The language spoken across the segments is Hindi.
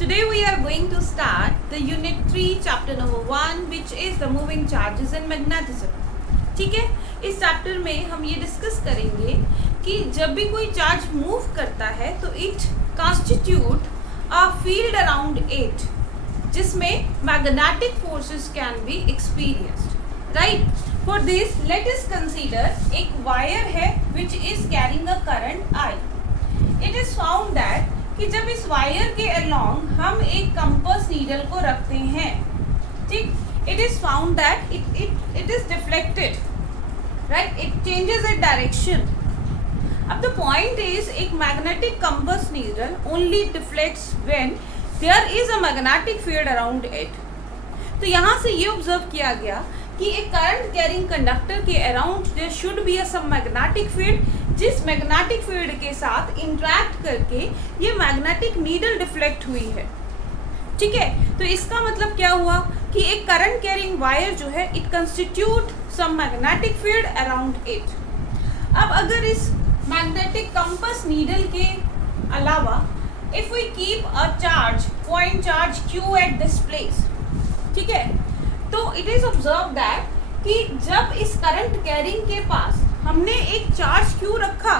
Today we are going to start the Unit 3 Chapter number 1 which is the moving charges and magnetism. ठीक है, इस चैप्टर में हम ये डिस्कस करेंगे कि जब भी कोई चार्ज मूव करता है तो it constitute a field around it जिसमें magnetic forces can be experienced, right. For this let us consider एक वायर है which is carrying a current I. It is found that कि जब इस वायर के अलोंग हम एक कंपास नीडल को रखते हैं, ठीक, it is found that it is deflected, right, it changes it direction. अब द पॉइंट इज एक magnetic compass needle only deflects when there is a magnetic field around it. तो यहाँ से ये ऑब्जर्व किया गया कि एक करंट कैरिंग कंडक्टर के around there should be some magnetic field, जिस मैग्नेटिक फील्ड के साथ इंटरैक्ट करके ये मैग्नेटिक नीडल डिफ्लेक्ट हुई है. ठीक है, तो इसका मतलब क्या हुआ कि एक करंट कैरिंग वायर जो है it constitute some magnetic field around it. अब अगर इस मैग्नेटिक कंपास नीडल के अलावा if we keep a charge point charge q at this place, ठीक है, तो इट इज ऑब्जर्व दैट कि जब इस करंट कैरिंग के पास हमने एक चार्ज q रखा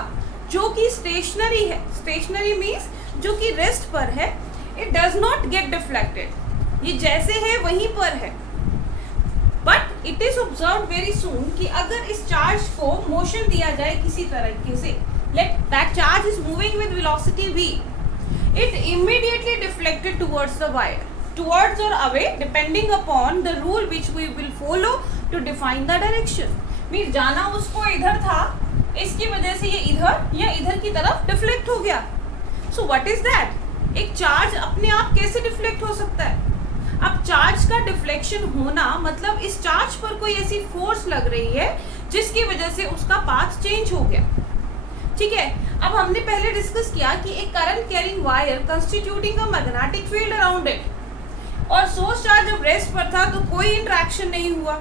जो कि स्टेशनरी है, स्टेशनरी मीन्स जो कि रेस्ट पर है, it does not gate deflected, ये जैसे है वहीं पर है. But it is observe very soon कि अगर इस चार्ज को मोशन दिया जाए किसी तरीके से, let that charge is moving with velocity v, it immediately deflected towards the wire, towards or away depending upon the rule which we will follow to define the direction. Mean जाना उसको इधर था, इसकी वजह से ये इधर या इधर की तरफ डिफ्लेक्ट हो गया. So what is that? एक चार्ज अपने आप कैसे डिफ्लेक्ट हो सकता है? अब चार्ज का डिफ्लेक्शन होना मतलब इस चार्ज पर कोई ऐसी फोर्स लग रही है जिसकी वजह से उसका पाथ चेंज हो गया. ठीक है, अब हमने पहले डिस्कस किया कि एक current carrying wire constituting a magnetic field around it, और सोर्स चार्ज जब रेस्ट पर था तो कोई इंटरेक्शन नहीं हुआ,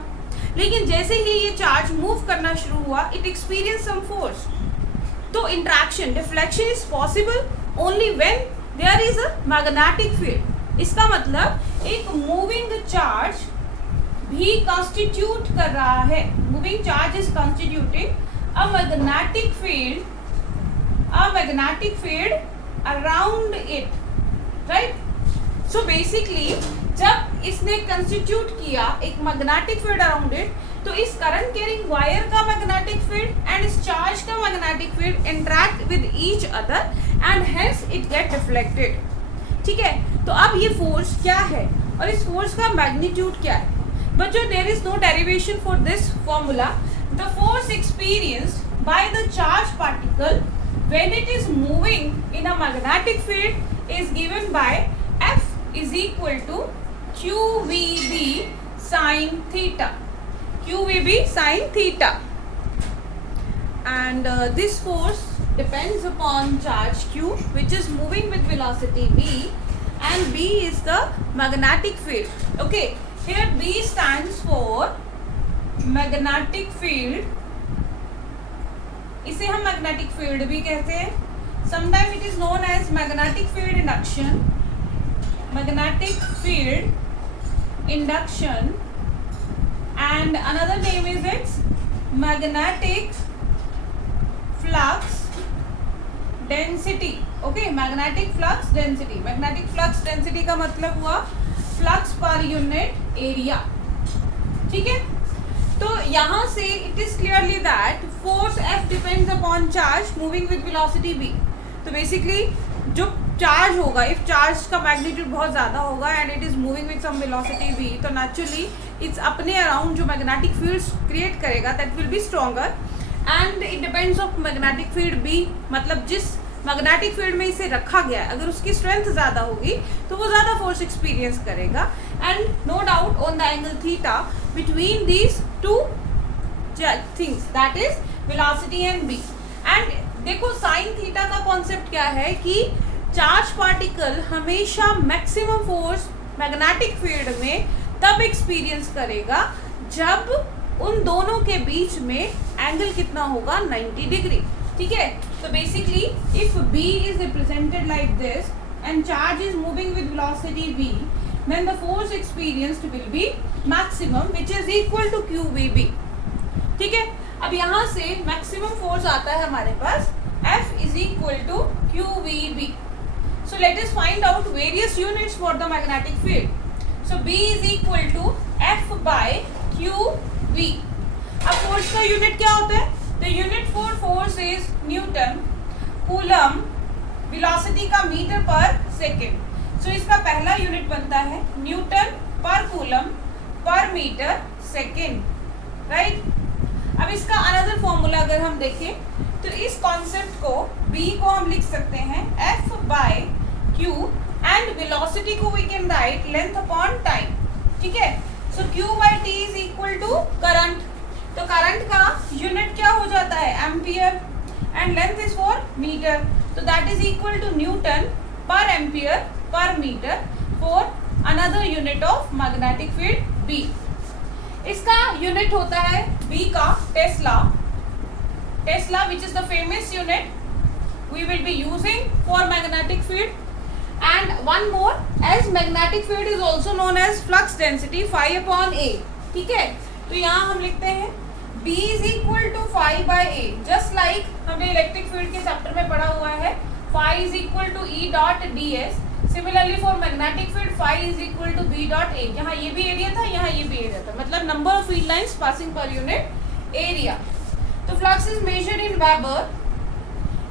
लेकिन जैसे ही ये चार्ज मूव करना शुरू हुआ इट एक्सपीरियंस सम फोर्स. तो interaction deflection is possible only when there is a magnetic field. इसका मतलब एक मूविंग चार्ज भी कंस्टिट्यूट कर रहा है, moving charge is constituting a magnetic field around it, right. So basically जब इसने कंस्टिट्यूट किया एक मैग्नेटिक फील्ड अराउंड इट, तो इस करंट कैरिंग वायर का मैग्नेटिक फील्ड एंड इस चार्ज का magnetic field interact with each other and hence it get deflected. ठीक है, तो अब ये फोर्स क्या है और इस फोर्स का मैग्नीट्यूड क्या है? बच्चों, there is no derivation for this formula. The force experienced by the charge particle when it is moving in a magnetic field is given by F is equal to QVB sin theta. QVB sin theta. And this force depends upon charge Q which is moving with velocity V, and B is the magnetic field. Okay, here B stands for magnetic field. इसे हम मैग्नेटिक फील्ड भी कहते हैं. Sometime it is known as magnetic field induction, magnetic field induction, and another name is its magnetic flux density. Okay, magnetic flux density. Magnetic flux density का मतलब हुआ फ्लक्स पर यूनिट एरिया. ठीक है, तो यहाँ से it is clearly that force F depends upon charge moving with velocity v. तो बेसिकली जो चार्ज होगा, इफ चार्ज का मैग्नीट्यूड बहुत ज़्यादा होगा and it is moving with some velocity v, तो नेचुरली इट्स अपने अराउंड जो मैग्नेटिक फील्ड्स क्रिएट करेगा that will be stronger, and it depends of magnetic field b. मतलब जिस मैग्नेटिक फील्ड में इसे रखा गया है अगर उसकी स्ट्रेंथ ज़्यादा होगी तो वो ज़्यादा फोर्स एक्सपीरियंस करेगा, and no doubt on the angle theta between these two things, that is velocity and b. And देखो साइन थीटा का कॉन्सेप्ट क्या है कि चार्ज पार्टिकल हमेशा मैक्सिमम फोर्स मैग्नेटिक फील्ड में तब एक्सपीरियंस करेगा जब उन दोनों के बीच में एंगल कितना होगा, 90 डिग्री. ठीक है, तो basically if B is represented like this and charge is moving with velocity v, then the force experienced will be maximum, which is equal to qvb. ठीक है, अब यहाँ से मैक्सिमम फोर्स आता है हमारे पास F is equal to qvb. So let us find out various units for the magnetic field. So B is equal to F by qv. अब फोर्स का यूनिट क्या होता है? The unit for force is Newton, coulomb, velocity का मीटर पर सेकेंड. सो इसका पहला यूनिट बनता है न्यूटन पर coulomb per metre second, right. अब इसका अनदर फॉर्मूला अगर हम देखें तो इस कॉन्सेप्ट को B को हम लिख सकते हैं F by Q and velocity को we can write length upon time. ठीक है, so Q by T is equal to current. तो करंट का यूनिट क्या हो जाता है? Ampere, and length is for metre. तो that is equal to newton per ampere per metre for another unit of magnetic field B. इसका यूनिट होता है B का tesla. Tesla which is the famous unit we will be using for magnetic field. And one more, as magnetic field is also known as flux density phi upon A. ठीक है, तो यहाँ हम लिखते हैं B is equal to phi by A. Just like हमने इलेक्ट्रिक फील्ड के चैप्टर में पढ़ा हुआ है phi is equal to E dot ds. Similarly for magnetic field phi is equal to B dot A. यहाँ ये भी एरिया था, यहाँ ये भी एरिया था, मतलब number of field lines passing per unit area. तो flux is measured in weber,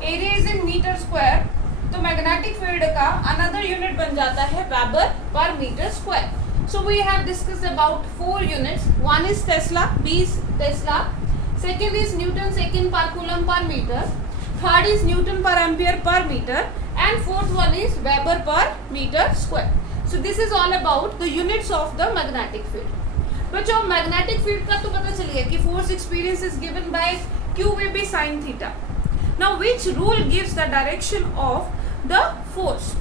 area is in metre square. तो मैग्नेटिक फील्ड का अनदर यूनिट बन जाता है weber per metre square. So we have discussed about 4 units. One is Tesla, B is Tesla. Second is Newton second per coulomb per meter. Third is Newton per ampere per meter. And fourth one is Weber per meter square. So this is all about the units of the magnetic field. बच्चों magnetic field का तो पता चल गया कि force experience is given by QVB sin theta. Now which rule gives the direction of the force?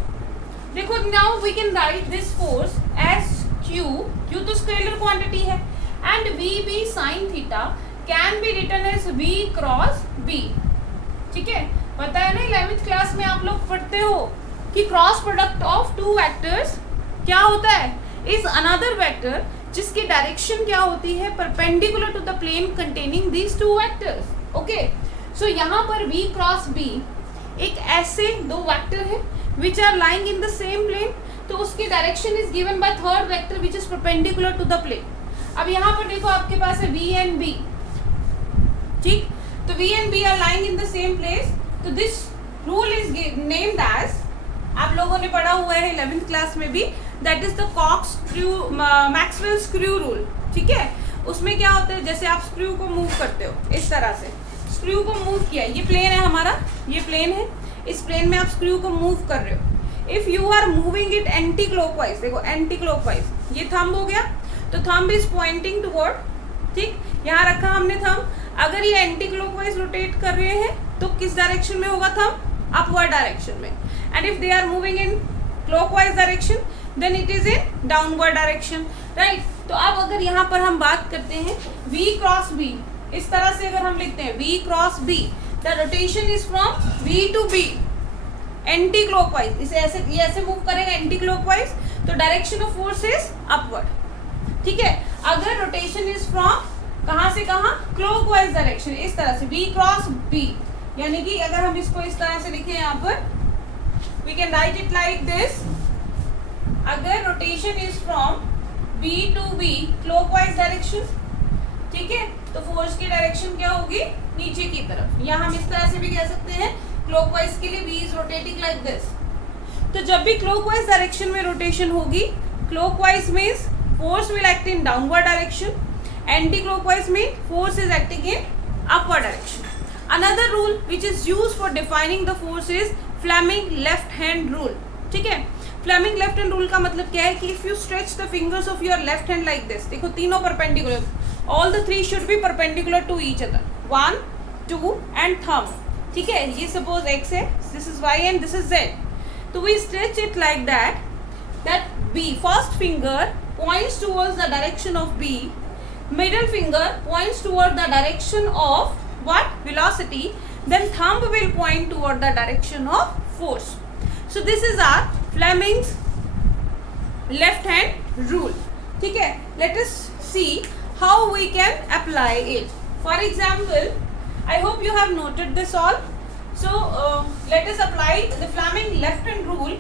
देखो, now we can write this force as Q तो स्केलर क्वांटिटी है, and VB sin theta can be written as V cross B. ठीक है, पता है ना 11th क्लास में आप लोग पढ़ते हो कि cross product of two vectors क्या होता है? इज अनदर वेक्टर जिसकी डायरेक्शन क्या होती है? Perpendicular to the plane containing these two vectors. Okay, so यहाँ पर V क्रॉस B एक ऐसे दो वेक्टर है which are lying in the same plane. तो उसकी direction is given by third vector which is perpendicular to the plane. अब यहाँ पर देखो आपके पास है V एंड B. ठीक, तो V and B are lying in the same place. तो this rule is named as, आप लोगों ने पढ़ा हुआ है 11th क्लास में भी, दैट इज द कॉक्स स्क्रू मैक्सवेल स्क्रू रूल. ठीक है, उसमें क्या होता है, जैसे आप स्क्रू को मूव करते हो इस तरह से, स्क्रू को मूव किया, ये प्लेन है हमारा, ये प्लेन है, इस प्लेन में आप स्क्रू को मूव कर रहे हो. If you are moving it anti clockwise, देखो एंटी क्लॉकवाइज, ये थंब हो गया, तो थंब इज पॉइंटिंग टुवर्ड. ठीक, यहाँ रखा हमने थंब. अगर ये एंटी क्लॉकवाइज रोटेट कर रहे हैं तो किस डायरेक्शन में होगा थंब? अपवर्ड डायरेक्शन में. And if they are moving in clockwise direction then it is in downward direction, right. तो अब अगर यहाँ पर हम बात करते हैं V क्रॉस B, इस तरह से अगर हम लिखते हैं V cross B, the rotation is from B to B anti clockwise. इसे ऐसे, ये ऐसे मूव करेगा एंटी क्लॉकवाइज, तो direction of force is upward. ठीक है, अगर रोटेशन इज फ्रॉम कहाँ से कहाँ? क्लॉकवाइज डायरेक्शन, इस तरह से V क्रॉस B. यानी कि अगर हम इसको इस तरह से लिखें यहाँ पर, we can write it like this. अगर rotation is from B to B clockwise direction, ठीक है, तो फोर्स की डायरेक्शन क्या होगी? नीचे की तरफ. या हम इस तरह से भी कह सकते हैं क्लॉकवाइज के लिए V is rotating like this. तो जब भी क्लॉकवाइज डायरेक्शन में रोटेशन होगी, clockwise means force will act in downward direction, anti clockwise mean force is acting in upward direction. Another rule which is use for defining the force is Fleming left hand rule. ठीक है, फ्लेमिंग लेफ्ट हैंड रूल का मतलब क्या है कि if you stretch the fingers of your left hand like this, देखो तीनों perpendicular, all the three should be perpendicular to each other, 1, 2 and thumb. ठीक है, ये सपोज x है, this is y and this is z. तो we stretch it like that B first finger points towards the direction of B, middle finger points toward the direction of what? Velocity, then thumb will point toward the direction of force. So this is our Fleming's left hand rule. ठीक है, let us see how we can apply it. For example, I hope you have noted this all. So let us apply the Fleming left hand rule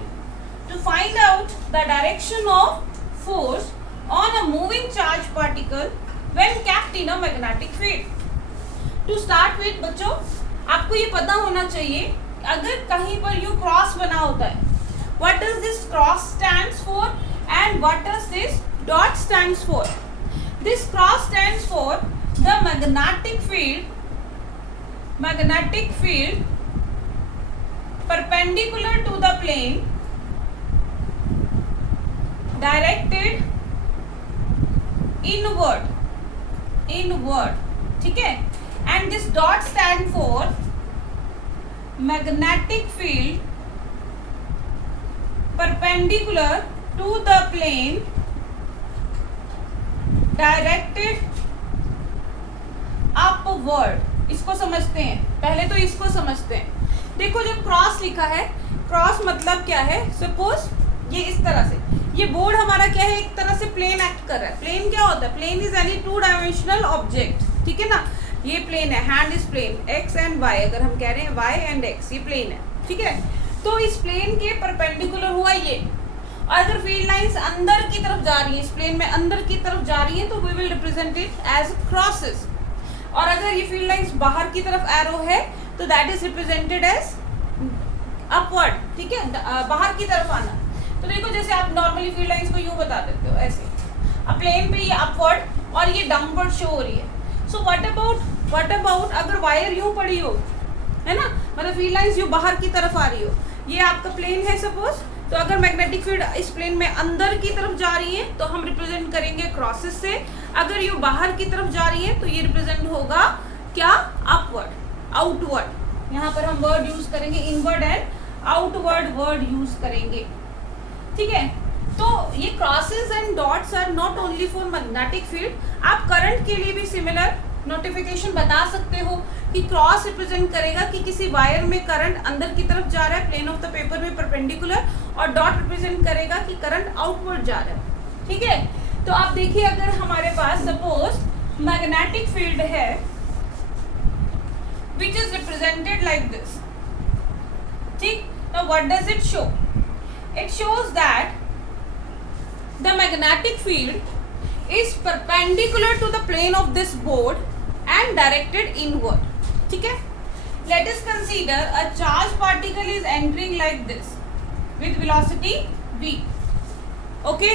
to find out the direction of force on a moving charge particle when kept in a magnetic field. To start with बच्चों, आपको ये पता होना चाहिए अगर कहीं पर यू क्रॉस बना होता है, what does this cross stands for and what does this dot stands for? This cross stands for the magnetic field perpendicular to the plane directed inward. ठीक है, and this dot stand for magnetic field perpendicular to the plane directed upward. इसको समझते हैं, पहले तो इसको समझते हैं. देखो जब क्रॉस लिखा है, क्रॉस मतलब क्या है? सपोज ये इस तरह से, ये बोर्ड हमारा क्या है, एक तरह से प्लेन एक्ट कर रहा है. प्लेन क्या होता है? Plane is any two dimensional object. ठीक है ना, ये प्लेन है, hand is plane, X and Y अगर हम कह रहे हैं, वाई एंड एक्स ये प्लेन है. ठीक है, तो इस प्लेन के परपेंडिकुलर हुआ ये. और अगर फील्ड लाइंस अंदर की तरफ जा रही है, इस प्लेन में अंदर की तरफ जा रही है, तो we will represent it as crosses. और अगर ये फील्ड लाइंस बाहर की तरफ एरो है तो that is represented as upward. ठीक है, बाहर की तरफ आना. तो देखो जैसे आप नॉर्मली फील्ड लाइंस को यूं बता देते हो ऐसे, अब प्लेन पे ये अपवर्ड और ये डाउनवर्ड शो हो रही है. सो व्हाट अबाउट अगर वायर यूं पड़ी हो, है ना, मतलब फील्ड लाइंस यूं बाहर की तरफ आ रही हो, ये आपका प्लेन है सपोज, तो अगर मैग्नेटिक फील्ड इस प्लेन में अंदर की तरफ जा रही है तो हम रिप्रेजेंट करेंगे क्रॉसेस से. अगर ये बाहर की तरफ जा रही है तो ये रिप्रेजेंट होगा क्या? Upward, outward. यहाँ पर हम वर्ड यूज करेंगे inward and outward word use करेंगे. ठीक है, तो ये crosses and dots are not only for magnetic field. आप करंट के लिए भी सिमिलर नोटिफिकेशन बता सकते हो कि क्रॉस रिप्रेजेंट करेगा कि किसी वायर में करंट अंदर की तरफ जा रहा है प्लेन ऑफ द पेपर में परपेंडिकुलर, और डॉट रिप्रेजेंट करेगा कि करंट आउटवर्ड जा रहा है. ठीक है, तो आप देखिए अगर हमारे पास सपोज मैग्नेटिक फील्ड है which is represented like this. ठीक, now what does it show? It shows that the magnetic field is perpendicular to the plane of this board and directed inward. ठीक है, let us consider a charged particle is entering like this with velocity v. Okay,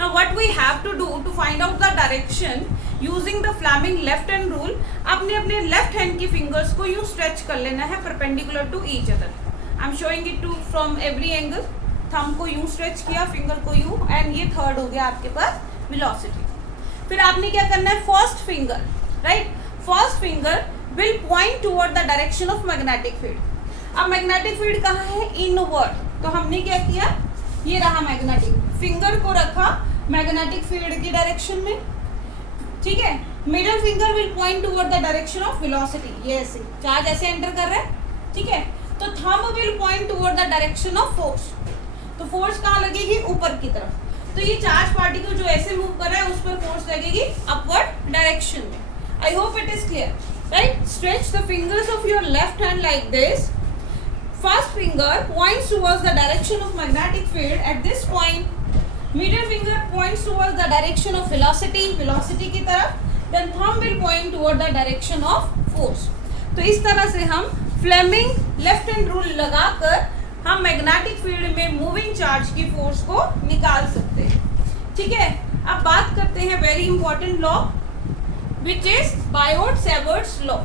now what we have to do to find out the direction using the Fleming left hand rule, आपने अपने लेफ्ट हैंड की फिंगर्स को यूं स्ट्रेच कर लेना है perpendicular to each other. I am showing it to from every angle. Thumb को यूं स्ट्रेच किया, फिंगर को यूं, एंड ये थर्ड हो गया आपके पास वेलोसिटी. फिर आपने क्या करना है? First finger, right, first finger will point toward the direction of magnetic field. अब मैग्नेटिक फील्ड कहाँ है? इनवर्ड. तो हमने क्या किया? ये रहा मैग्नेटिक फिंगर को रखा मैग्नेटिक फील्ड की डायरेक्शन में. ठीक है, middle finger will point toward the direction of velocity. ये ऐसे चार्ज ऐसे एंटर कर रहा है. ठीक है, तो thumb will point toward the direction of force. तो फोर्स कहाँ लगेगी? ऊपर की तरफ. तो ये चार्ज पार्टिकल जो ऐसे मूव कर रहा है उस पर फोर्स लगेगी अपवर्ड डायरेक्शन में. I hope it is clear, right. Stretch the fingers of your left hand like this. First finger points towards the direction of magnetic field at this point. Middle finger points towards the direction of velocity की तरफ. Then thumb will point toward the direction of force. तो इस तरह से हम फ्लेमिंग लेफ्ट हैंड रूल लगाकर हम मैग्नेटिक फील्ड में मूविंग चार्ज की फोर्स को निकाल सकते हैं. ठीक है, अब बात करते हैं very important law which is Biot Savart's law.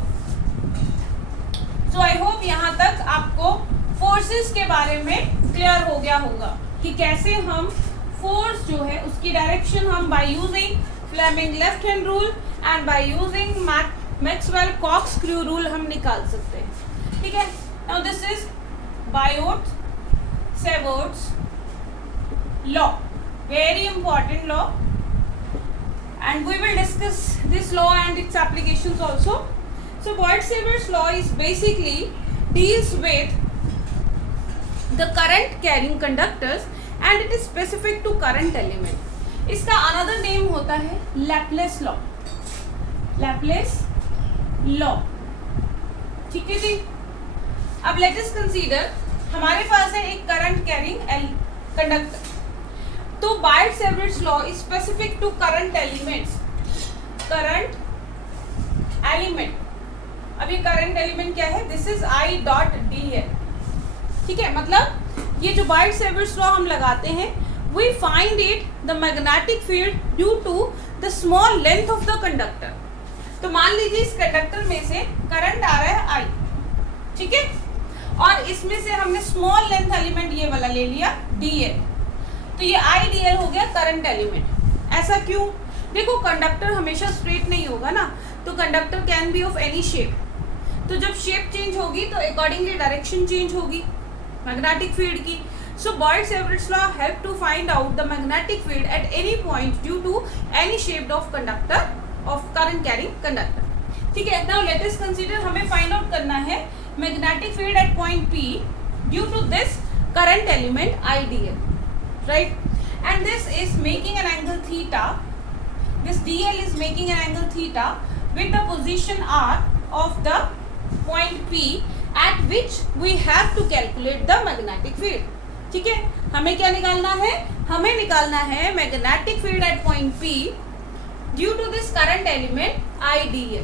So I hope यहाँ तक आपको फोर्सेस के बारे में क्लियर हो गया होगा कि कैसे हम फोर्स जो है उसकी डायरेक्शन हम by using Fleming left hand rule and by using Maxwell cork screw rule हम निकाल सकते हैं. ठीक है, now this is Biot-Savart's law, very important law, and we will discuss this law and its applications also. So Biot-Savart's law is basically deals with the current carrying conductors and it is specific to current element. इसका another name होता है Laplace law. Laplace law. ठीक है जी. अब let us consider हमारे पास है एक current carrying conductor. तो Biot-Savart's law is specific to current elements. Current element. अब ये करंट एलिमेंट क्या है? This is I dot dl. ठीक है, मतलब ये जो बायोट-सेवर्ट्स लॉ हम लगाते हैं, we find it the magnetic field due to the small length of the conductor. तो मान लीजिए इस कंडक्टर में से करंट आ रहा है I, ठीक है, और इसमें से हमने स्मॉल लेंथ एलिमेंट ये वाला ले लिया dl. तो ये I dl हो गया करंट एलिमेंट. ऐसा क्यों? देखो कंडक्टर हमेशा स्ट्रेट नहीं होगा ना, तो conductor can be of any shape. तो जब शेप चेंज होगी तो अकॉर्डिंगली डायरेक्शन चेंज होगी मैग्नेटिक फील्ड की. So Biot Savart's law help to find out the magnetic field at any point due to any shape of conductor of current carrying conductor. ठीक है, नाउ लेट अस कंसीडर हमें फाइंड आउट करना है magnetic field at point P due to this current element I dl, right, and this is making an angle theta. This dl is making an angle theta with the position r of the point P at which we have to calculate the magnetic field. ठीक है, हमें क्या निकालना है? हमें निकालना है magnetic field at point P due to this current element I dl.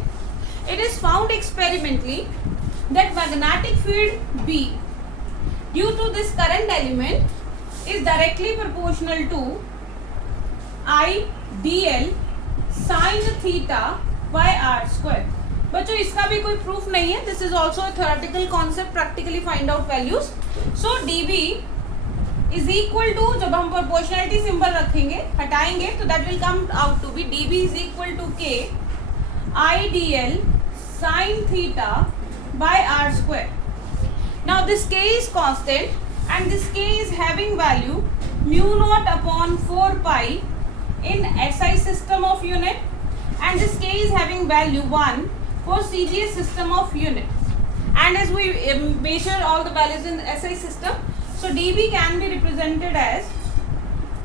It is found experimentally that magnetic field B due to this current element is directly proportional to I dl sine theta by are square. बच्चों इसका भी कोई प्रूफ नहीं है. This is also a theoretical concept. Practically find out values. So dB is equal to, जब हम प्रोपोर्शनलिटी सिंबल रखेंगे, हटाएंगे, तो that will come out to be dB is equal to k I dl sine theta by are square. Now this k is constant and this k is having value mu naught upon 4 pi in SI system of unit, and this k is having value 1 for CGS system of unit. And as we measure all the values in SI system, so dB can be represented as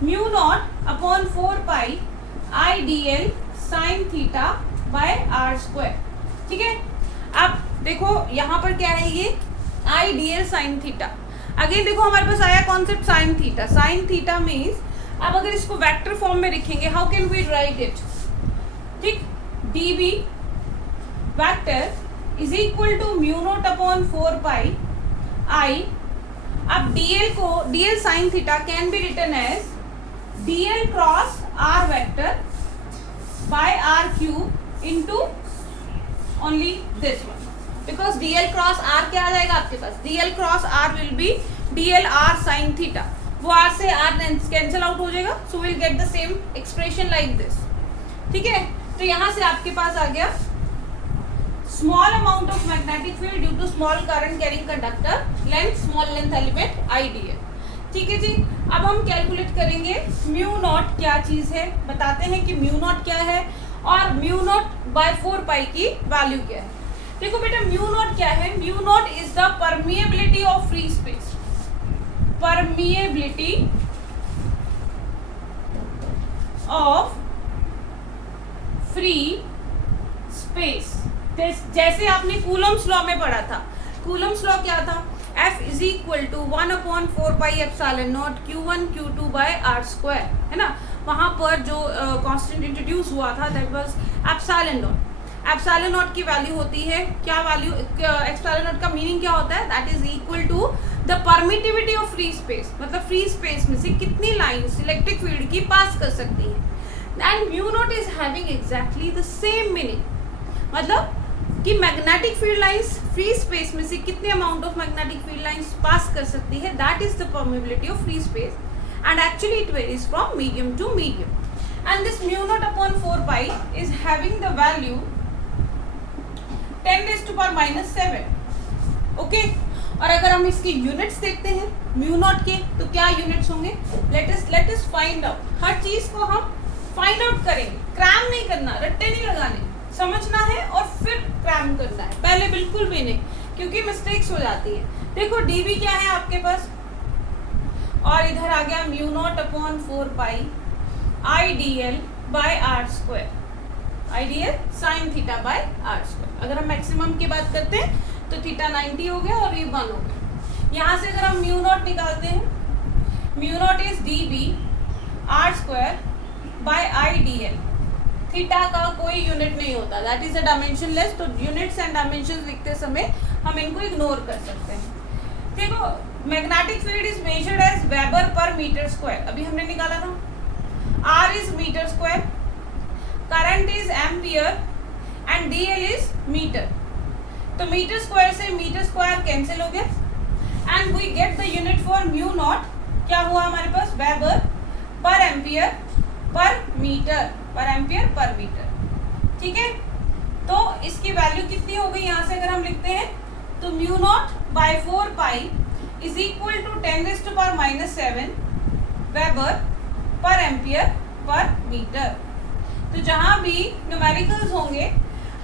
mu naught upon 4 pi I dl sin theta by r square. ठीक है, अब देखो यहाँ पर क्या है, ये I dl sin theta. Again देखो हमारे पास आया concept sin theta. sin theta means, अब अगर इसको वेक्टर फॉर्म में लिखेंगे, how can we write it? ठीक, dB vector is equal to mu naught upon 4 pi I. अब dl को, dl sin theta can be written as dl cross r vector by r cube into only this one, because dl cross r क्या आ जाएगा आपके पास? dl cross r will be dl r sin theta. वो r से r कैंसिल आउट हो जाएगा, so will get the same expression like this. ठीक है, तो यहाँ से आपके पास आ गया small amount of magnetic field due to small current carrying conductor, length small length element I dl. ठीक है जी, अब हम कैलकुलेट करेंगे म्यू नॉट क्या चीज है, बताते हैं कि म्यू नॉट क्या है और म्यू नॉट बाय 4 पाई की वैल्यू क्या है. देखो बेटा, म्यू नॉट क्या है? Mu naught is the permeability of free space. permeability of free space. जैसे आपने कूलम्स लॉ में पढ़ा था. कूलम्स लॉ क्या था? F is equal to 1/4 pi epsilon naught Q1 Q2 by R square, है ना. वहां पर जो कांस्टेंट इंट्रोड्यूस हुआ था, that was epsilon naught. Epsilon naught की वैल्यू होती है क्या? वैल्यू एप्सिलॉन नॉट का मीनिंग क्या होता है? That is equal to the permittivity of free space. मतलब फ्री स्पेस में से कितनी लाइंस इलेक्ट्रिक फील्ड की पास कर सकती है. And mu naught is having exactly the same meaning. मतलब कि magnetic field lines free space में से कितने amount of magnetic field lines pass कर सकती है, that is the permeability of free space. And actually it varies from medium to medium. And this mu naught upon 4 pi is having the value 10⁻⁻⁷. Okay, और अगर हम इसके यूनिट्स देखते हैं म्यू नॉट के, तो क्या यूनिट्स होंगे? Let us find out. हर चीज को हम फाइंड आउट करेंगे, क्रैम नहीं करना, रट्टे नहीं लगाने, समझना है और फिर क्रैम करना है. पहले बिल्कुल भी नहीं, क्योंकि मिस्टेक्स हो जाती है. देखो dB क्या है आपके पास? और इधर आ गया mu naught upon 4 pi I D L by are square, I D L sine theta by are square. अगर हम मैक्सिमम की बात करते हैं तो थीटा 90 हो गया और ये 1 हो गया। यहाँ से अगर हम म्यू नॉट निकालते हैं, mu naught is D B R square by I D L. Theta का कोई यूनिट नहीं होता, दैट इज अ डायमेंशनलेस, तो यूनिट्स एंड डायमेंशन लिखते समय हम इनको इग्नोर कर सकते हैं। देखो, magnetic field is measured as weber per metre square, अभी हमने निकाला था। R is meter square, current is ampere and DL is meter. तो मीटर स्क्वायर से मीटर स्क्वायर कैंसिल हो गया and we get the unit for mu naught, क्या हुआ हमारे पास, weber per ampere per metre, पर एम्पियर पर मीटर। ठीक है, तो इसकी वैल्यू कितनी हो गई, यहाँ से अगर हम लिखते हैं तो mu naught by 4 pi is equal to 10⁻⁻7 weber per ampere per metre. तो जहां भी न्यूमेरिकल्स होंगे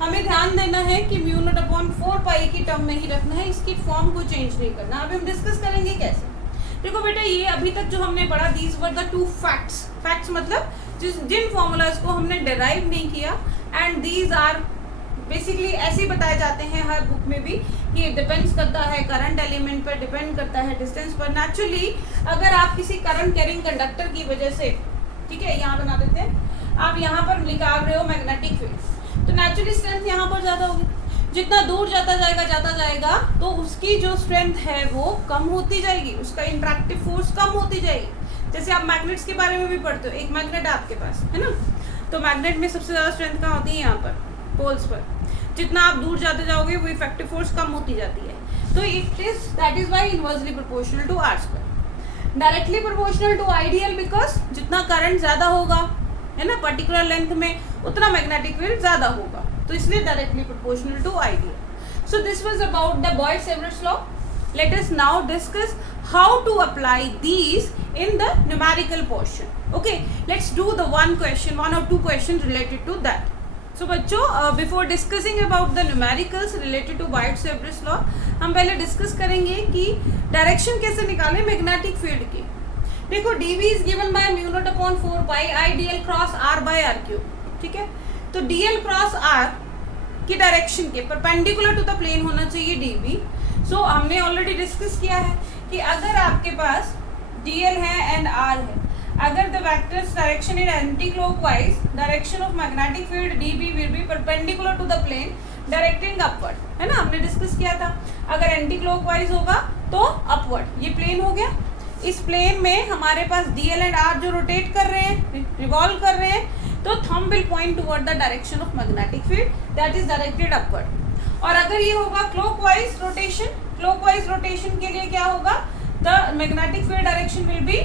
हमें ध्यान देना है कि म्यू नॉट अपॉन 4 पाई की टर्म में ही रखना है, इसकी फॉर्म को चेंज नहीं करना। अभी हम डिस्कस करेंगे कैसे। देखो बेटा, ये अभी तक जो हमने पढ़ा, these were the 2 facts. Facts मतलब जिन फॉर्मूलाज को हमने डिराइव नहीं किया, एंड दीज आर बेसिकली ऐसे ही बताए जाते हैं हर बुक में भी कि डिपेंड्स करता है करंट एलिमेंट पर, डिपेंड करता है डिस्टेंस पर। नेचुरली अगर आप किसी करंट कैरिंग कंडक्टर की वजह से, ठीक है, यहाँ बना देते हैं, आप यहाँ पर निकाल रहे हो मैग्नेटिक फील्ड, तो नेचुरली स्ट्रेंथ यहाँ पर ज़्यादा होगी। जितना दूर जाता जाएगा तो उसकी जो स्ट्रेंथ है वो कम होती जाएगी, उसका इंट्रैक्टिव फोर्स कम होती जाएगी। जैसे आप मैग्नेट्स के बारे में भी पढ़ते हो, एक मैग्नेट आपके पास है ना, तो मैग्नेट में सबसे ज़्यादा स्ट्रेंथ कहाँ होती है, यहाँ पर पोल्स पर। जितना आप दूर जाते जाओगे वो इफेक्टिव फोर्स कम होती जाती है। तो that is why inversely proportional to R square, directly proportional to I D L, because जितना करंट ज्यादा होगा, है ना, पर्टिकुलर लेंथ में, उतना मैग्नेटिक फील्ड ज्यादा होगा, तो इसलिए directly proportional to ideal. So this was about the Biot Savart's law. Let us now discuss how to apply these in the numerical portion. Okay, let's do the one or two questions related to that. So बच्चों, before discussing about the numericals related to Bioट-Savart's law, हम पहले डिस्कस करेंगे कि डायरेक्शन कैसे निकालें मैग्नेटिक फील्ड की। देखो, dv is given by mu naught upon 4 pi I D L cross R by R cube. ठीक है, तो dl क्रॉस r की डायरेक्शन के परपेंडिकुलर टू द प्लेन होना चाहिए dv। सो हमने ऑलरेडी डिस्कस किया है कि अगर आपके पास dl है एंड r है, अगर the vectors direction in anticlockwise, direction of magnetic field db will be perpendicular to the plane directing upward, है ना, हमने डिस्कस किया था। अगर एंटी क्लॉकवाइज होगा तो अपवर्ड, ये प्लेन हो गया। इस प्लेन में हमारे पास dl एंड r जो रोटेट कर रहे हैं, रिवॉल्व कर रहे हैं, तो thumb will point toward the direction of magnetic field that is directed upward. और अगर ये होगा क्लॉकवाइज रोटेशन, क्लॉकवाइज रोटेशन के लिए क्या होगा, the magnetic field direction will be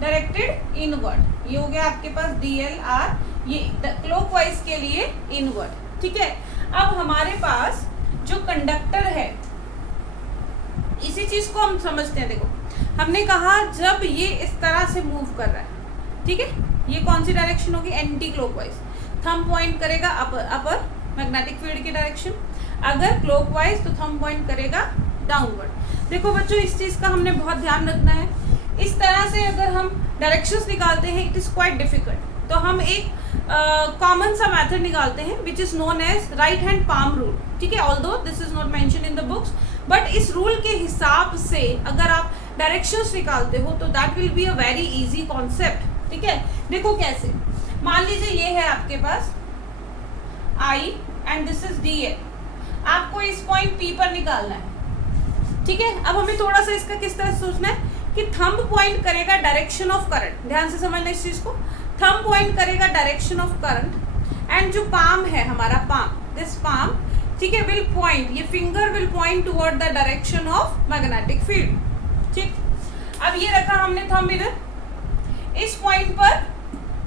directed inward। ये हो गया आपके पास dl r, ये clockwise के लिए inward। ठीक है, अब हमारे पास जो कंडक्टर है, इसी चीज को हम समझते हैं। देखो, हमने कहा जब ये इस तरह से मूव कर रहा है, ठीक है, ये कौन सी डायरेक्शन होगी, एंटी क्लॉकवाइज। थंब पॉइंट करेगा अपर मैग्नेटिक फील्ड की डायरेक्शन, अगर क्लॉकवाइज तो थंब पॉइंट करेगा डाउनवर्ड। देखो बच्चों, इस चीज का हमने बहुत ध्यान रखना है। इस तरह से अगर हम डायरेक्शंस निकालते हैं, इट इज क्वाइट डिफिकल्ट, तो हम एक कॉमन सा मेथड निकालते हैं which is known as right hand palm rule. ठीक है, although this is not mention in the books, but इस रूल के हिसाब से अगर आप डायरेक्शंस निकालते हो तो that will be a very easy concept. ठीक है, देखो कैसे, मान लीजिए ये है आपके पास I and this is dl, आपको इस पॉइंट P पर निकालना है। ठीक है, अब हमें थोड़ा सा इसका किस तरह सोचना है कि थंब पॉइंट करेगा डायरेक्शन ऑफ करंट, ध्यान से समझना इस चीज को। थंब पॉइंट करेगा डायरेक्शन ऑफ करंट एंड जो पाम है हमारा, पाम, दिस पाम, ठीक है, विल पॉइंट, ये finger will point toward the direction of magnetic field. ठीक, अब ये रखा हमने थंब इधर, इस पॉइंट पर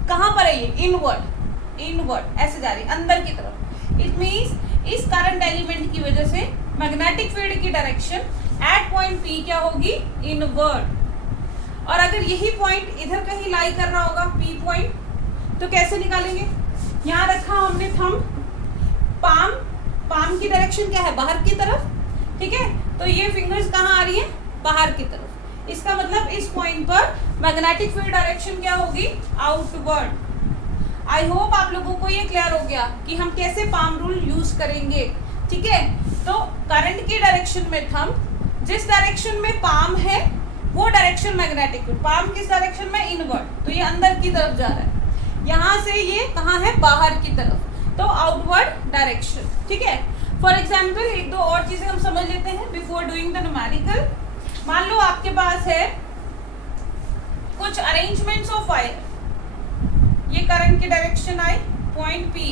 कहाँ पर है ये, इनवर्ड, इनवर्ड ऐसे जा रही है अंदर की तरफ। इट मीन्स इस करंट एलिमेंट की वजह से मैग्नेटिक फील्ड की डायरेक्शन एट पॉइंट P क्या होगी, इनवर्ड। और अगर यही पॉइंट इधर कहीं लाई कर रहा होगा P पॉइंट, तो कैसे निकालेंगे, यहाँ रखा हमने थंब, पाम, पाम की डायरेक्शन क्या है, बाहर की तरफ। ठीक है, तो ये फिंगर्स कहाँ आ रही है, बाहर की तरफ। इसका मतलब इस पॉइंट पर मैग्नेटिक फील्ड डायरेक्शन क्या होगी, आउटवर्ड। आई होप आप लोगों को ये क्लियर हो गया कि हम कैसे पाम रूल यूज करेंगे। ठीक है, तो करंट की डायरेक्शन में थंब, जिस डायरेक्शन में पाम है वो डायरेक्शन मैग्नेटिक फील्ड, पाम किस डायरेक्शन में, इनवर्ड, तो ये अंदर की तरफ जा रहा है, यहाँ से ये कहाँ है, बाहर की तरफ, तो आउटवर्ड डायरेक्शन। ठीक है, फॉर एग्जाम्पल एक दो और चीजें हम समझ लेते हैं बिफोर डूइंग द न्यूमेरिकल। मान लो आपके पास है कुछ अरेंजमेंट्स ऑफ वायर, ये करंट की direction I point P,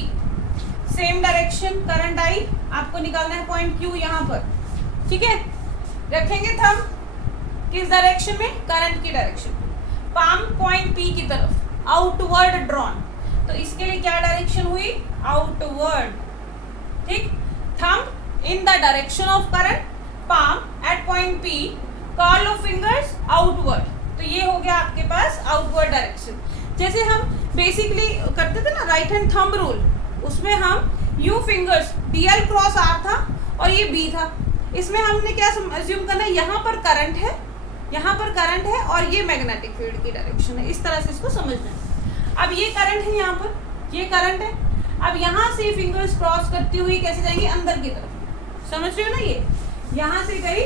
same direction current I, आपको निकालना है पॉइंट Q यहाँ पर। ठीक है, रखेंगे थंब किस डायरेक्शन में, करंट की डायरेक्शन, पाम पॉइंट P की तरफ, आउटवर्ड ड्रॉन, तो इसके लिए क्या डायरेक्शन हुई, आउटवर्ड। ठीक, thumb in the direction of current, palm at point P, curl of fingers outward, तो ये हो गया आपके पास आउटवर्ड डायरेक्शन। जैसे हम बेसिकली करते थे ना राइट हैंड थंब रूल, उसमें हम you fingers DL cross R था और ये B था, इसमें हमने क्या अज्यूम करना है, यहाँ पर करंट है, यहाँ पर करंट है और ये मैग्नेटिक फील्ड की डायरेक्शन है, इस तरह से इसको समझना है। अब ये करंट है, यहाँ पर ये करंट है, अब यहाँ से फिंगर्स क्रॉस करती हुई कैसे जाएंगी, अंदर की तरफ, समझ रहे हो ना, ये यहाँ से गई,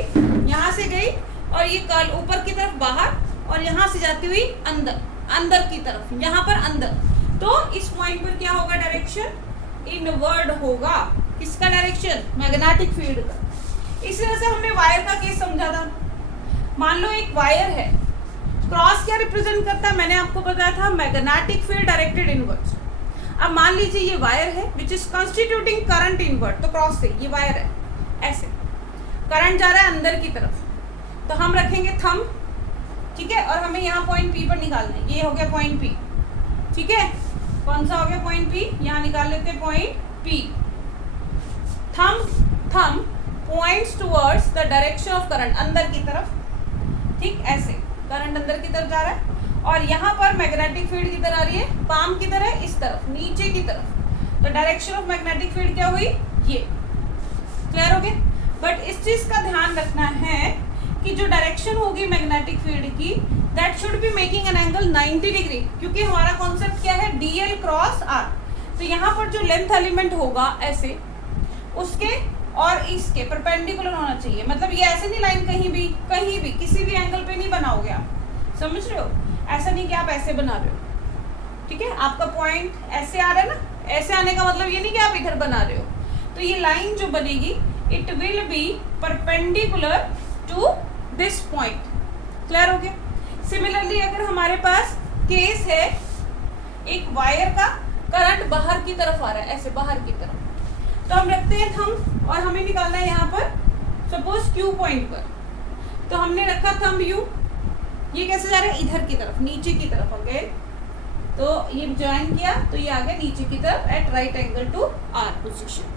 यहाँ से गई और ये कर्ल ऊपर की तरफ बाहर, और यहाँ से जाती हुई अंदर, अंदर की तरफ, यहाँ पर अंदर, तो इस पॉइंट पर क्या होगा, डायरेक्शन इनवर्ड होगा, किसका डायरेक्शन, मैग्नेटिक फील्ड का। इस तरह से हमने वायर का केस समझा था। मान लो एक वायर है, क्रॉस क्या रिप्रेजेंट करता है, मैंने आपको बताया था मैग्नेटिक फील्ड डायरेक्टेड इनवर्ड्स। अब मान लीजिए ये वायर है which is constituting current inward, तो क्रॉस से ये वायर है, ऐसे करंट जा रहा है अंदर की तरफ, तो हम रखेंगे थंब। ठीक है, और हमें यहाँ पॉइंट P पर निकालना है, ये हो गया पॉइंट P। ठीक है, कौन सा हो गया पॉइंट P, यहाँ निकाल लेते हैं point P। Thumb points towards the direction of current, अंदर की तरफ। ठीक, ऐसे करंट अंदर की तरफ जा रहा है और यहाँ पर मैग्नेटिक फील्ड किधर आ रही है, पाम किधर है, इस तरफ, नीचे की तरफ, तो डायरेक्शन ऑफ मैग्नेटिक फील्ड क्या हुई, ये। क्लियर हो गया। बट इस चीज का ध्यान रखना है कि जो डायरेक्शन होगी मैग्नेटिक फील्ड की, that should be making an angle 90 degree, क्योंकि हमारा कॉन्सेप्ट क्या है, DL क्रॉस R, तो यहाँ पर जो लेंथ एलिमेंट होगा ऐसे, उसके और इसके परपेंडिकुलर होना चाहिए, मतलब ये ऐसे नहीं लाइन कहीं भी किसी भी एंगल पे नहीं बनाओगे आप, समझ रहे हो, ऐसा नहीं कि आप ऐसे बना रहे हो। ठीक है, आपका पॉइंट ऐसे आ रहा है ना, ऐसे आने का मतलब ये नहीं कि आप इधर बना रहे हो, तो ये लाइन जो बनेगी it will be perpendicular to this point. Clear हो गया। सिमिलरली अगर हमारे पास केस है एक वायर का, करंट बाहर की तरफ आ रहा है, ऐसे बाहर की तरफ, तो हम रखते हैं थंब और हमें निकालना है यहाँ पर सपोज Q पॉइंट पर, तो हमने रखा थंब U, ये कैसे जा रहा है, इधर की तरफ, नीचे की तरफ। ओके, तो ये ज्वाइन किया तो ये आ गया नीचे की तरफ at right angle to R position.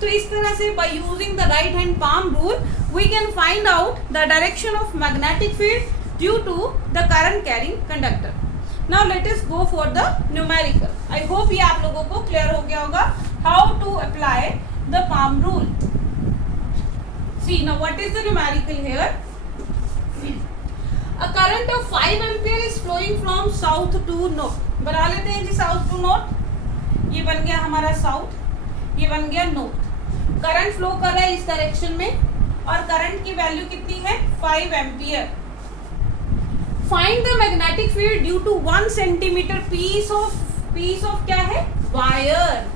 तो इस तरह से by using the right hand palm rule we can find out the direction of magnetic field due to the current carrying conductor. Now let us go for the numerical. I hope ये आप लोगों को क्लियर हो गया होगा how to apply the palm rule. See now what is the numerical here. A current of 5 ampere is flowing from south to north। बना लेते हैं जी साउथ टू नॉर्थ। ये बन गया हमारा साउथ, ये बन गया नॉर्थ। करंट फ्लो कर रहा है इस डायरेक्शन में और करंट की वैल्यू कितनी है 5 ampere. Find the magnetic field due to 1 centimetre piece of क्या है वायर।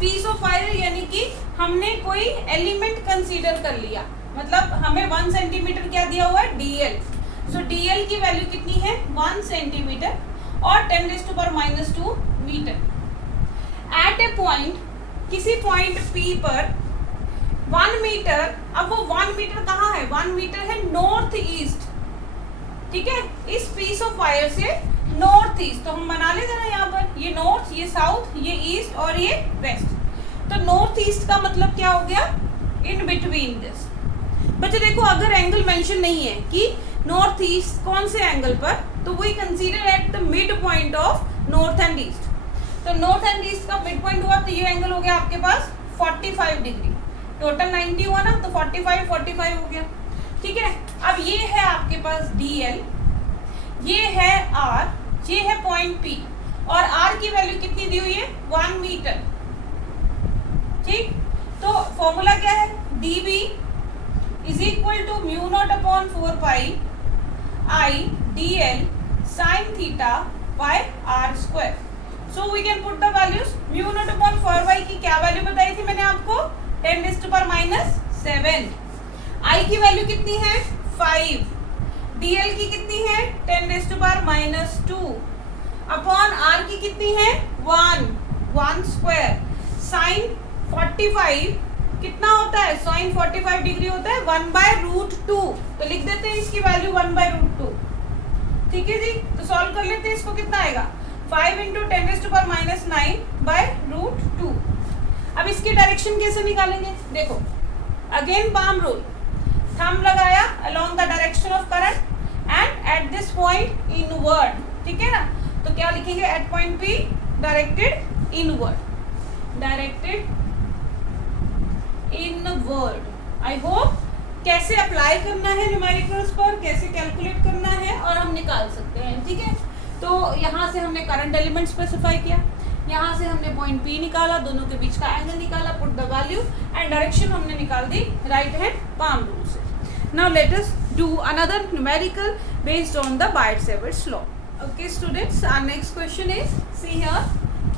पीस ऑफ वायर यानी कि हमने कोई एलिमेंट कंसीडर कर लिया, मतलब हमें 1 सेंटीमीटर क्या दिया हुआ है DL। सो DL की वैल्यू कितनी है 1 सेंटीमीटर और 10⁻² मीटर। एट ए पॉइंट, किसी पॉइंट P पर 1 मीटर, अब वो 1 मीटर कहाँ है, 1 मीटर है नॉर्थ ईस्ट। ठीक है, इस पीस ऑफ वायर से नॉर्थ ईस्ट, तो हम बना लेते ना यहाँ पर, ये नॉर्थ, ये साउथ, ये ईस्ट और ये वेस्ट। तो नॉर्थ ईस्ट का मतलब क्या हो गया, इन बिटवीन दिस। बच्चे देखो अगर एंगल मेंशन नहीं है कि नॉर्थ ईस्ट कौन से एंगल पर, तो we consider at the midpoint of north and east. तो नॉर्थ एंड ईस्ट का मिड पॉइंट हुआ तो ये एंगल हो गया आपके पास 45 डिग्री। टोटल 90 हुआ ना, तो 45 हो गया। ठीक है। अब ये है आपके पास dl, ये है r, ये है पॉइंट P और r की वैल्यू कितनी दी हुई है 1 मीटर। ठीक, तो फॉर्मूला क्या है, dB is equal to mu naught upon 4 pi I dl sin theta by r square. So we can put the values. Mu naught upon 4 की क्या वैल्यू बताई थी मैंने आपको, 10⁻⁷। I की वैल्यू कितनी है 5, dl की कितनी है 10⁻² अपॉन r की कितनी है 1 स्क्वायर। साइन 45 कितना होता है, साइन 45 डिग्री होता है 1/√2, तो लिख देते हैं इसकी वैल्यू 1/√2। ठीक है जी, तो सॉल्व कर लेते हैं इसको, कितना आएगा 5 × 10⁻⁹/√2। अब इसकी डायरेक्शन कैसे निकालेंगे, देखो अगेन पाम रूल, थंब लगाया along the direction of current and at this point inward. ठीक है ना, तो क्या लिखेंगे, at point P directed inward, directed inward. I hope कैसे अप्लाई करना है न्यूमेरिकल्स पर, कैसे कैलकुलेट करना है और हम निकाल सकते हैं। ठीक है, तो यहाँ से हमने करंट एलिमेंट स्पेसिफाई किया, यहाँ से हमने पॉइंट P निकाला, दोनों के बीच का एंगल निकाला, put the value and direction हमने निकाल दी राइट हैंड पाम रूल से। Now let us do another numerical based on the Biot Savart's law. Okay students, our next question is, see here,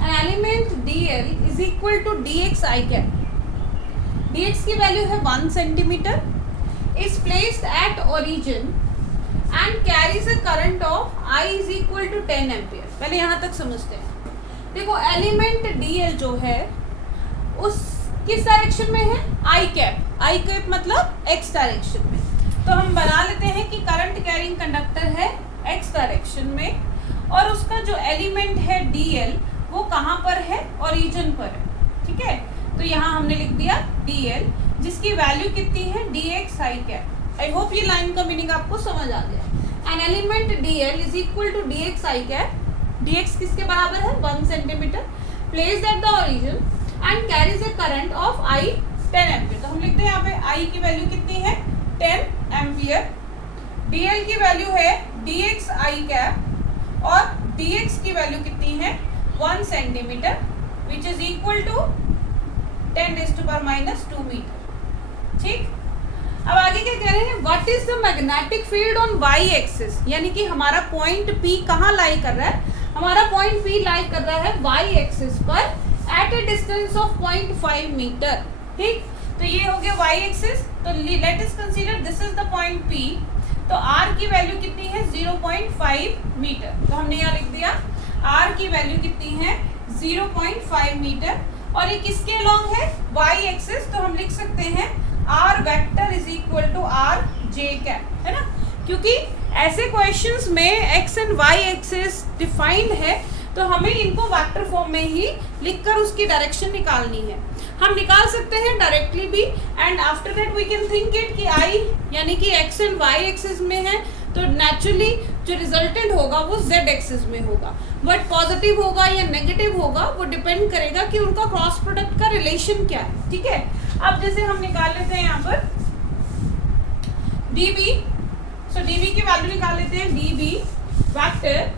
an element dl is equal to dx I cap. dx की वैल्यू है 1 centimetre, is placed at origin and carries a current of I is equal to 10 ampere. पहले यहाँ तक समझते हैं। देखो एलिमेंट dl जो है उस किस डायरेक्शन में है, I कैप मतलब x डायरेक्शन में। तो हम बना लेते हैं कि करंट कैरिंग कंडक्टर है x डायरेक्शन में और उसका जो एलिमेंट है dl वो कहाँ पर है, ओरिजिन पर है। ठीक है, तो यहाँ हमने लिख दिया dl जिसकी वैल्यू कितनी है dx I cap. I hope ये लाइन का मीनिंग आपको समझ आ गया। An element dl is equal to dx I cap, dx किसके बराबर है 1 centimetre, placed at the origin and carries a current of I 10 ampere. तो हम लिखते हैं यहाँ पे I की वैल्यू कितनी है 10 एम्पियर, dl की वैल्यू है dx I कैप और dx की वैल्यू कितनी है 1 centimetre which is equal to 10⁻⁻² metre. ठीक, अब आगे क्या कह रहे हैं, what is the magnetic field on Y axis, यानी कि हमारा पॉइंट P कहाँ लाई कर रहा है, हमारा पॉइंट P लाई कर रहा है वाई एक्सिस पर at a distance of 0.5 metre. ठीक, तो ये हो गया वाई एक्सिस, तो let us consider this is the point P, तो r की वैल्यू कितनी है 0.5 मीटर, तो हमने यहाँ लिख दिया r की वैल्यू कितनी है 0.5 मीटर और ये किसके अलोंग है y एक्सिस, तो हम लिख सकते हैं r vector is equal to r j cap, है ना, क्योंकि ऐसे क्वेश्चंस में x and y axis defined है तो हमें इनको वेक्टर फॉर्म में ही लिखकर उसकी डायरेक्शन निकालनी है। हम निकाल सकते हैं डायरेक्टली भी and after that we can think it कि I यानी कि x एंड y एक्सिस में है तो नेचुरली जो रिजल्टेंट होगा वो z एक्सिस में होगा, बट पॉजिटिव होगा या नेगेटिव होगा वो डिपेंड करेगा कि उनका क्रॉस प्रोडक्ट का रिलेशन क्या है। ठीक है, अब जैसे हम निकाल लेते हैं यहाँ पर dB, सो dB की वैल्यू निकाल लेते हैं, dB vector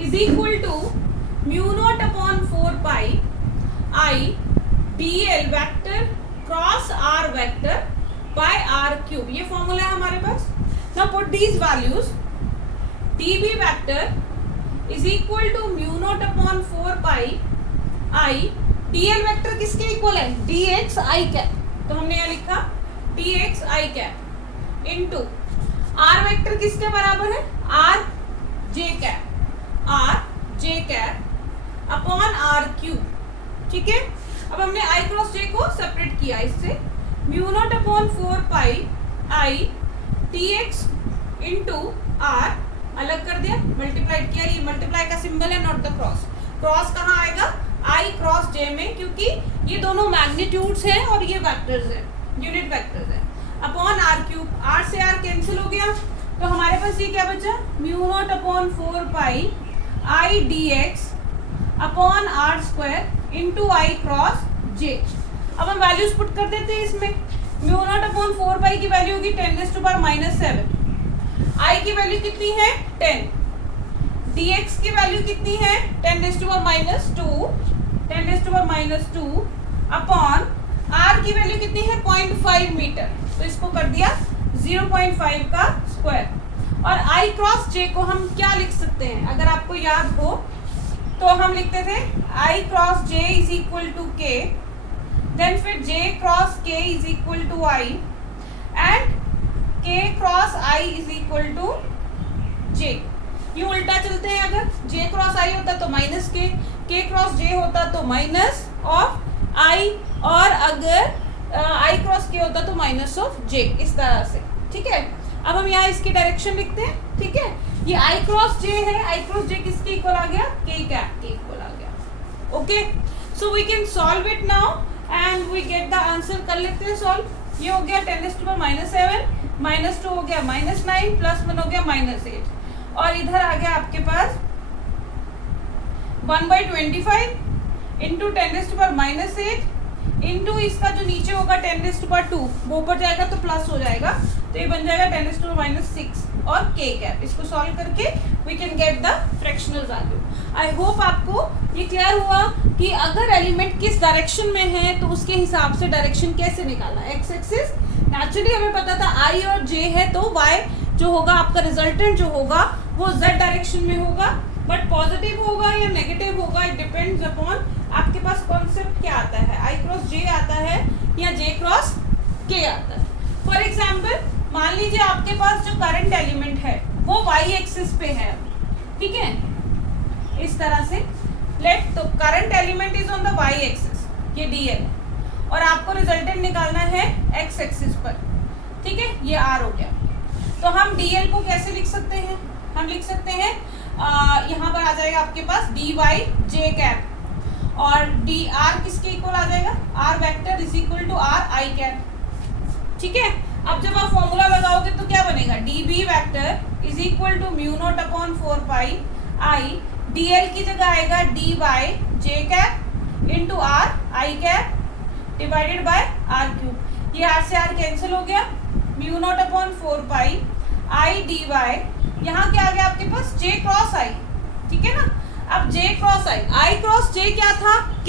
is equal to mu naught upon 4 pi I dl vector cross r vector by r cube, ये फॉर्मूला है हमारे पास। Now put these values, dB vector is equal to mu naught upon 4 pi I dl vector किसके इक्वल है dx I कैप, तो हमने यहाँ लिखा dx I cap into r vector किसके बराबर है r j cap upon r cube. ठीक है, अब हमने I क्रॉस j को सेपरेट किया इससे, mu naught upon 4 pi I dx into r अलग कर दिया, मल्टीप्लाई किया, ये मल्टीप्लाई का सिंबल है नॉट द क्रॉस, क्रॉस कहाँ आएगा I क्रॉस j में, क्योंकि ये दोनों मैग्नीट्यूड्स हैं और ये वेक्टर्स हैं, यूनिट वेक्टर्स हैं, अपॉन r क्यूब, r से r कैंसिल हो गया तो हमारे पास ये क्या बचा mu naught upon 4 pi I dx upon r square into I cross j। अब हम वैल्यूज पुट कर देते हैं इसमें, म्यू नॉट अपॉन 4 पाई की वैल्यू होगी 10⁻⁻7। आई की वैल्यू कितनी है 10, dx की वैल्यू कितनी है 10⁻², अपॉन r की वैल्यू कितनी है 0.5 मीटर, तो इसको कर दिया 0.5 का स्क्वायर। और i क्रॉस j को हम क्या लिख सकते हैं, अगर आपको याद हो तो हम लिखते थे i cross j is equal to k, then फिर j cross k is equal to i and k cross i is equal to j। ये उल्टा चलते हैं, अगर j क्रॉस i होता तो माइनस k क्रॉस j होता तो माइनस ऑफ i, और अगर i क्रॉस k होता तो माइनस ऑफ j, इस तरह से। ठीक है, अब हम यहाँ इसकी डायरेक्शन लिखते हैं। ठीक है, ये i क्रॉस j है, i क्रॉस j किसके इक्वल आ गया, k कैप के इक्वल आ गया। Okay, so we can solve it now and we get the answer. कर लेते हैं सॉल्व। ये हो गया 10⁻⁷, -2 हो गया -9, +1 हो गया -8, और इधर आ गया आपके पास 1/25 इंटू 10⁻⁸ इंटू इसका जो नीचे होगा 10⁻², वो ऊपर जाएगा तो प्लस हो जाएगा, तो ये बन जाएगा 10⁻⁶ और k कैप। इसको सॉल्व करके we can get the fractional value. I hope आपको ये क्लियर हुआ कि अगर एलिमेंट किस डायरेक्शन में है तो उसके हिसाब से डायरेक्शन कैसे निकालना। एक्स एक्सिस नेचुरली हमें पता था i और j है, तो y जो होगा आपका रिजल्टेंट जो होगा वो z डायरेक्शन में होगा, बट पॉजिटिव होगा या नेगेटिव होगा, इट डिपेंड्स अपॉन आपके पास कॉन्सेप्ट क्या आता है, i क्रॉस j आता है या j क्रॉस k आता है। फॉर एग्जाम्पल मान लीजिए आपके पास जो करंट एलिमेंट है वो y एक्सिस पे है, ठीक है, इस तरह से लेट, तो current element is on the y axis, ये dl है, और आपको रिजल्टेंट निकालना है x एक्सिस पर। ठीक है, ये r हो गया। तो हम dl को कैसे लिख सकते हैं, हम लिख सकते हैं यहाँ पर आ जाएगा आपके पास dy j कैप, और dr किसके इक्वल आ जाएगा, r vector is equal to r i cap. ठीक है, अब जब आप फॉर्मूला लगाओगे तो क्या बनेगा, db vector is equal to mu naught upon 4 pi i, dl की जगह आएगा dy j cap into r i cap divided by r cube. ये r से r कैंसिल हो गया, mu naught upon 4 pi i dy, यहाँ क्या आ गया आपके पास j क्रॉस i। ठीक है ना, अब j cross i cross j क्या था k,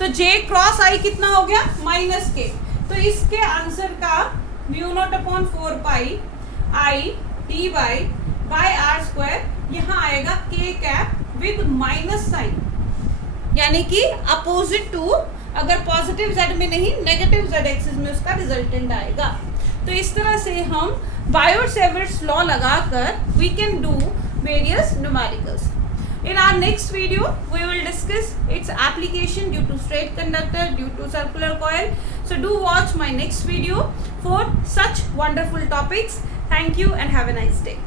तो j क्रॉस i कितना हो गया -k, तो इसके आंसर का mu naught upon 4 pi i dy by r square, यहाँ आएगा k cap with minus sign, यानी कि अपोजिट टू, अगर पॉजिटिव z में नहीं नेगेटिव z एक्सिस में उसका रिजल्टेंट आएगा। तो इस तरह से हम बायोट-सेवर्ट्स लॉ लगाकर we can do various numericals. In our next video, we will discuss its application due to straight conductor, due to circular coil. So do watch my next video for such wonderful topics. Thank you and have a nice day.